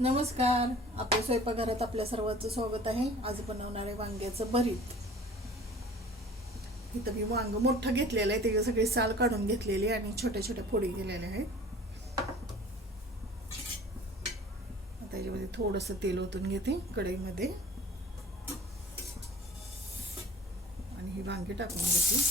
नमस्कार. आपल्या स्वयंपाकघरात आपल्या सर्वांचं स्वागत आहे. आज बनवणारे वांग्याचं भरीत. इथं मी वांग मोठं घेतलेलं आहे. त्याची सगळी साल काढून घेतलेली आहे आणि छोट्या छोट्या फोडी केलेल्या आहेत. त्याच्यामध्ये थोडंसं तेल ओतून घेते कढईमध्ये. आणि ही वांगी टाकून घेते.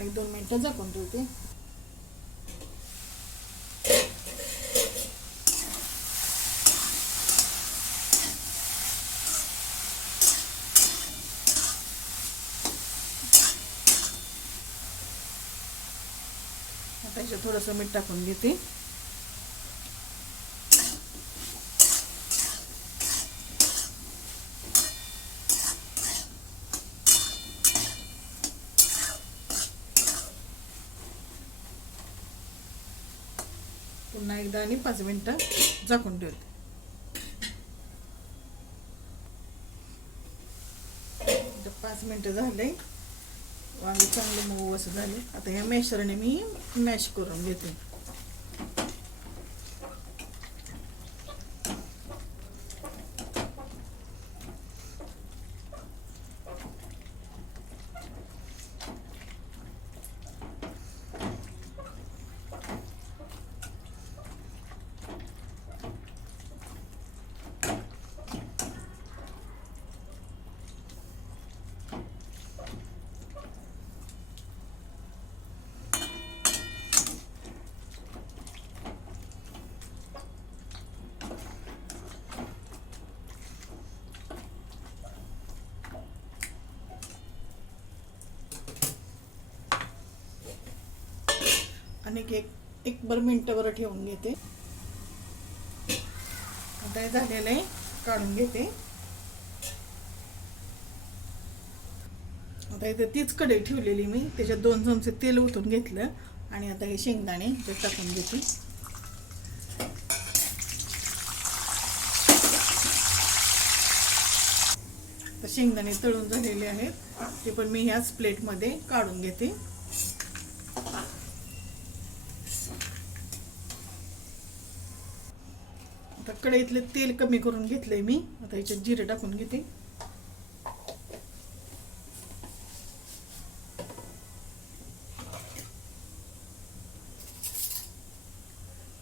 एक दोन मिनटं झाकून ठेवते. आता थोडंसं मीठ टाकून घेते. पुन्हा एकदा आणि पाच मिनटं झाकून ठेवते. पाच मिनटं झाले. वांगे चांगले मऊ असं झाले. आता ह्या मॅशरने मी मॅश करून घेते. आणि एक एक बरं मिनटंभर ठेवून घेते. आता हे झालेलं आहे काढून घेते. आता इथे तीच कढई ठेवलेली मी त्याच्यात दोन चमचे तेल ओतून घेतलं आणि आता हे शेंगदाणे ते टाकून घेते. शेंगदाणे तळून झालेले आहेत ते पण मी ह्याच प्लेटमध्ये काढून घेते. आता कढईतले तेल कमी करून घेतलंय मी. आता ह्याच्यात जिरे टाकून घेते.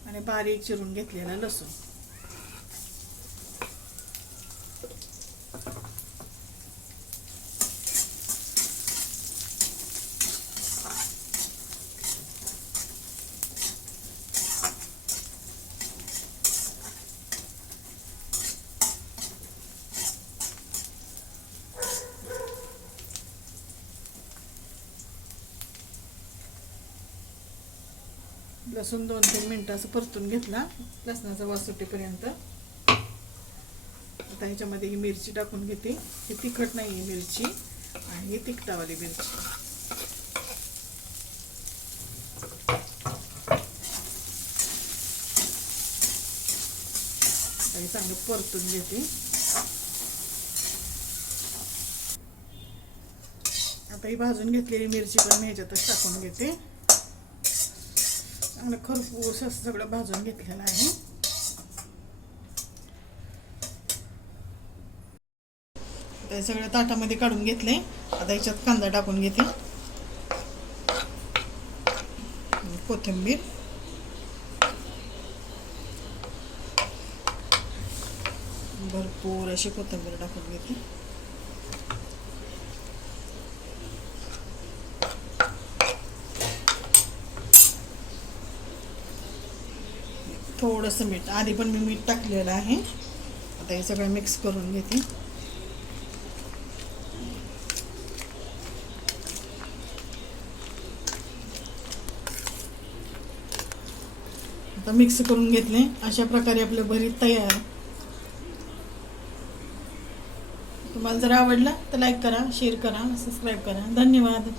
आणि बारीक चिरून घेतलेला लसूण. लसूण दोन तीन मिनटं असं परतून घेतला लसणाचा वास सुटेपर्यंत. आता ह्याच्यामध्ये ही मिरची टाकून घेते. ही तिखट नाही आहे मिरची आणि ही तिखटावाली मिरची. आता चांगलं परतून घेते. आता ही भाजून घेतलेली मिरची पण मी ह्याच्यातच टाकून घेते. चांगलं खरपूस असं सगळं भाजून घेतलेलं आहे. आता सगळं ताटामध्ये काढून घेतले. आता याच्यात कांदा टाकून घेते. कोथिंबीर. भरपूर अशी कोथिंबीर टाकून घेते. थोडंसं मीठ. आधी पण मी मीठ टाकलेलं आहे. आता हे सगळं मिक्स करून घेते. आता मिक्स करून घेतले. अशा प्रकारे आपलं भरीत तयार. तुम्हाला जर आवडला तर लाईक करा शेअर करा सबस्क्राईब करा. धन्यवाद.